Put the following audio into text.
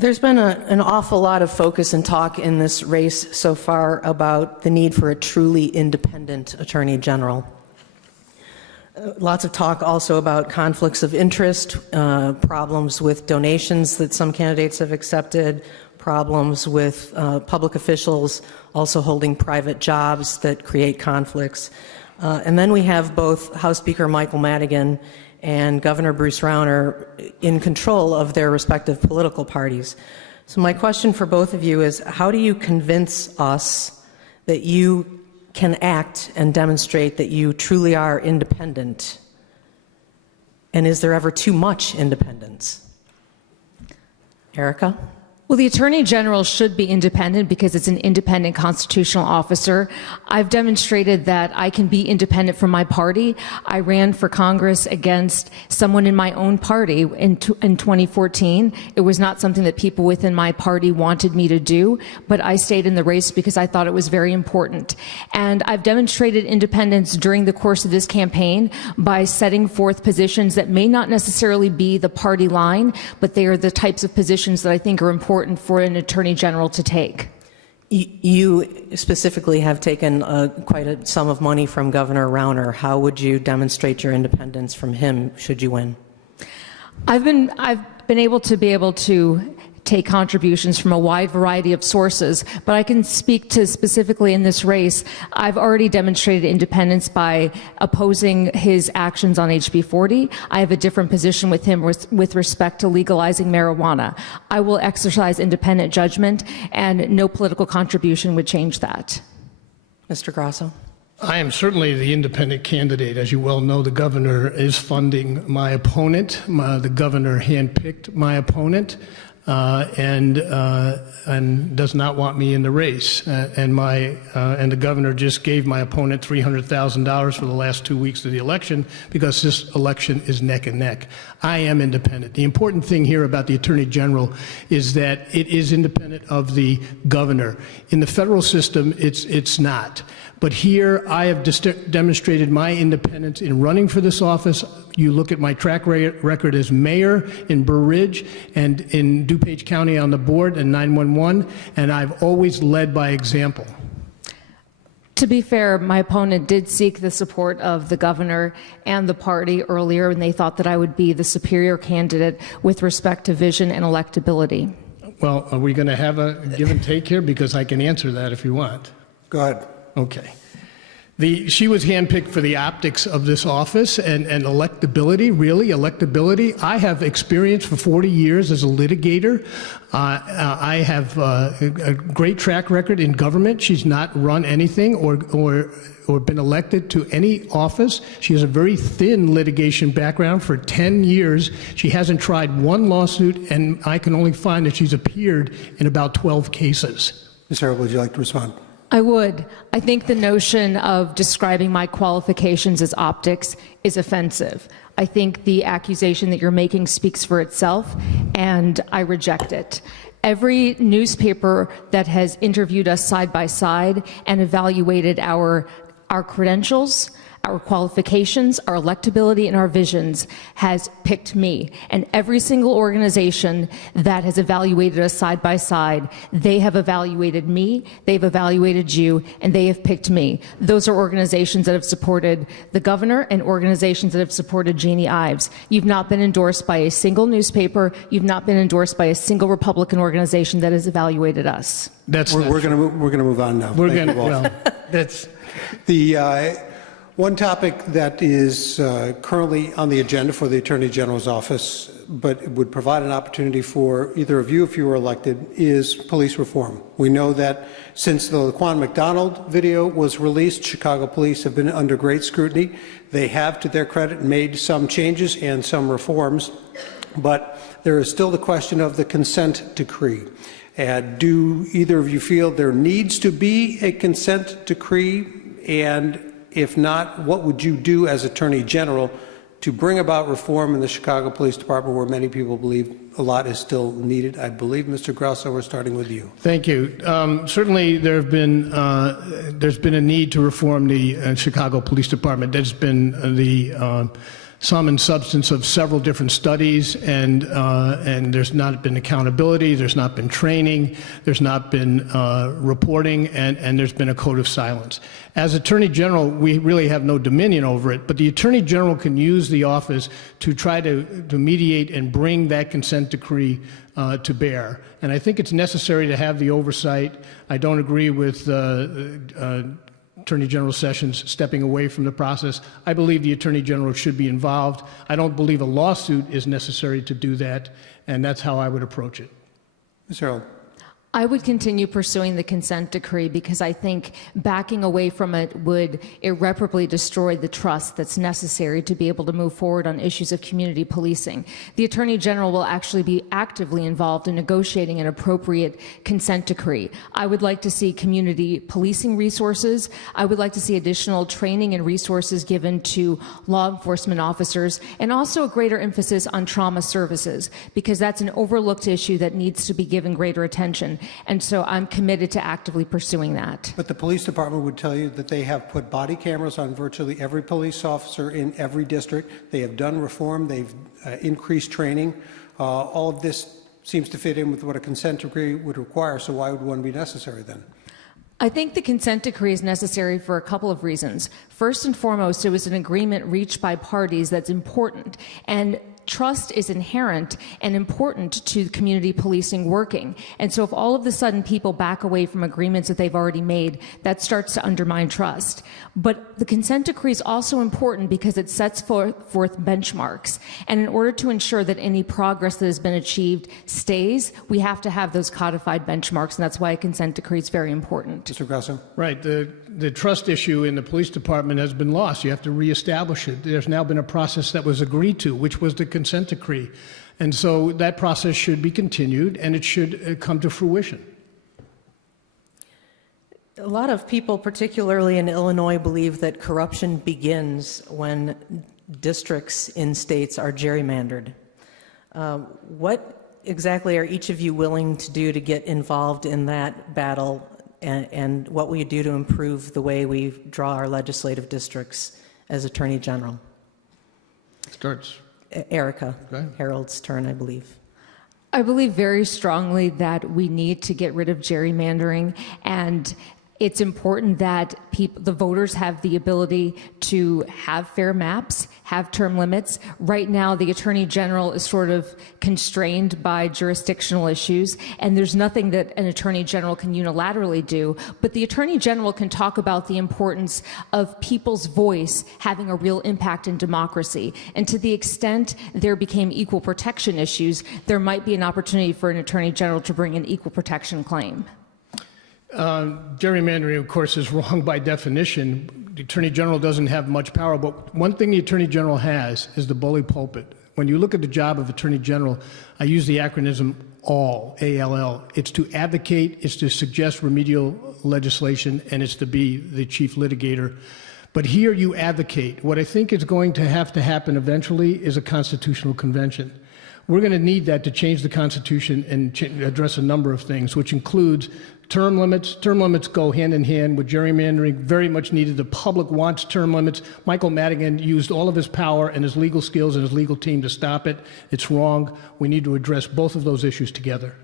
There's been an awful lot of focus and talk in this race so far about the need for a truly independent Attorney General. Lots of talk also about conflicts of interest, problems with donations that some candidates have accepted, problems with public officials also holding private jobs that create conflicts. And then we have both House Speaker Michael Madigan and Governor Bruce Rauner in control of their respective political parties. So my question for both of you is, how do you convince us that you can act and demonstrate that you truly are independent? And is there ever too much independence? Erica? Well, the Attorney General should be independent because it's an independent constitutional officer. I've demonstrated that I can be independent from my party. I ran for Congress against someone in my own party in 2014. It was not something that people within my party wanted me to do, but I stayed in the race because I thought it was very important. And I've demonstrated independence during the course of this campaign by setting forth positions that may not necessarily be the party line, but they are the types of positions that I think are important for an Attorney General to take. You specifically have taken quite a sum of money from Governor Rauner. How would you demonstrate your independence from him should you win? I've been able to take contributions from a wide variety of sources, but I can speak to specifically in this race. I've already demonstrated independence by opposing his actions on HB 40. I have a different position with him with respect to legalizing marijuana. I will exercise independent judgment, and no political contribution would change that. Mr. Grasso? I am certainly the independent candidate. As you well know, the governor is funding my opponent. The governor handpicked my opponent. And does not want me in the race. And the governor just gave my opponent $300,000 for the last 2 weeks of the election because this election is neck and neck. I am independent. The important thing here about the Attorney General is that it is independent of the governor. In the federal system, it's not. But here, I have demonstrated my independence in running for this office. You look at my track record as mayor in Burr Ridge and in DuPage County on the board and 911, and I've always led by example. To be fair, my opponent did seek the support of the governor and the party earlier, and they thought that I would be the superior candidate with respect to vision and electability. Well, are we going to have a give and take here? Because I can answer that if you want. Go ahead. Okay. She was handpicked for the optics of this office and electability, really, electability. I have experience for 40 years as a litigator. I have a great track record in government. She's not run anything or been elected to any office. She has a very thin litigation background. For 10 years, she hasn't tried one lawsuit, and I can only find that she's appeared in about 12 cases. Ms. Harrell, would you like to respond? I would. I think the notion of describing my qualifications as optics is offensive. I think the accusation that you're making speaks for itself, and I reject it. Every newspaper that has interviewed us side by side and evaluated our credentials, our qualifications, our electability, and our visions has picked me. And every single organization that has evaluated us side by side, they have evaluated me, they've evaluated you, and they have picked me. Those are organizations that have supported the governor and organizations that have supported Jeannie Ives. You've not been endorsed by a single newspaper. You've not been endorsed by a single Republican organization that has evaluated us. We're going to move on now. That's the one topic that is currently on the agenda for the Attorney General's office, but it would provide an opportunity for either of you if you were elected, is police reform. We know that since the Laquan McDonald video was released, Chicago police have been under great scrutiny. They have, to their credit, made some changes and some reforms, but there is still the question of the consent decree. Do either of you feel there needs to be a consent decree? And if not, what would you do as Attorney General to bring about reform in the Chicago Police Department, where many people believe a lot is still needed? I believe, Mr. Grasso, we're starting with you. Thank you. Certainly, there's been a need to reform the Chicago Police Department. That's been the sum and substance of several different studies, and there's not been accountability, there's not been training, there's not been reporting, and there's been a code of silence. As Attorney General, we really have no dominion over it, but the Attorney General can use the office to try to mediate and bring that consent decree to bear. And I think it's necessary to have the oversight. I don't agree with Attorney General Sessions stepping away from the process. I believe the Attorney General should be involved. I don't believe a lawsuit is necessary to do that, and that's how I would approach it. Ms. Harold. I would continue pursuing the consent decree because I think backing away from it would irreparably destroy the trust that's necessary to be able to move forward on issues of community policing. The Attorney General will actually be actively involved in negotiating an appropriate consent decree. I would like to see community policing resources. I would like to see additional training and resources given to law enforcement officers, and also a greater emphasis on trauma services, because that's an overlooked issue that needs to be given greater attention. And so I'm committed to actively pursuing that. But the police department would tell you that they have put body cameras on virtually every police officer in every district. They have done reform. They've increased training. All of this seems to fit in with what a consent decree would require. So why would one be necessary then? I think the consent decree is necessary for a couple of reasons. First and foremost, it was an agreement reached by parties that's important, and trust is inherent and important to community policing working. And so if all of a sudden people back away from agreements that they've already made, that starts to undermine trust. But the consent decree is also important because it sets forth benchmarks. And in order to ensure that any progress that has been achieved stays, we have to have those codified benchmarks, and that's why a consent decree is very important. Mr. Grasso? Right. The trust issue in the police department has been lost. You have to reestablish it. There's now been a process that was agreed to, which was the consent decree. And so that process should be continued, and it should come to fruition. A lot of people, particularly in Illinois, believe that corruption begins when districts in states are gerrymandered. What exactly are each of you willing to do to get involved in that battle, and what will you do to improve the way we draw our legislative districts as Attorney General? Starts. Erica, Harold's turn, I believe. I believe very strongly that we need to get rid of gerrymandering, and it's important that the voters have the ability to have fair maps, have term limits. Right now, the Attorney General is sort of constrained by jurisdictional issues, and there's nothing that an Attorney General can unilaterally do. But the Attorney General can talk about the importance of people's voice having a real impact in democracy. And to the extent there became equal protection issues, there might be an opportunity for an Attorney General to bring an equal protection claim. Gerrymandering, of course, is wrong by definition. The Attorney General doesn't have much power, but one thing the Attorney General has is the bully pulpit. When you look at the job of Attorney General, I use the acronym ALL, A-L-L. It's to advocate, it's to suggest remedial legislation, and it's to be the chief litigator. But here you advocate. What I think is going to have to happen eventually is a constitutional convention. We're going to need that to change the Constitution and address a number of things, which includes term limits. Term limits go hand in hand with gerrymandering, very much needed. The public wants term limits. Michael Madigan used all of his power and his legal skills and his legal team to stop it. It's wrong. We need to address both of those issues together.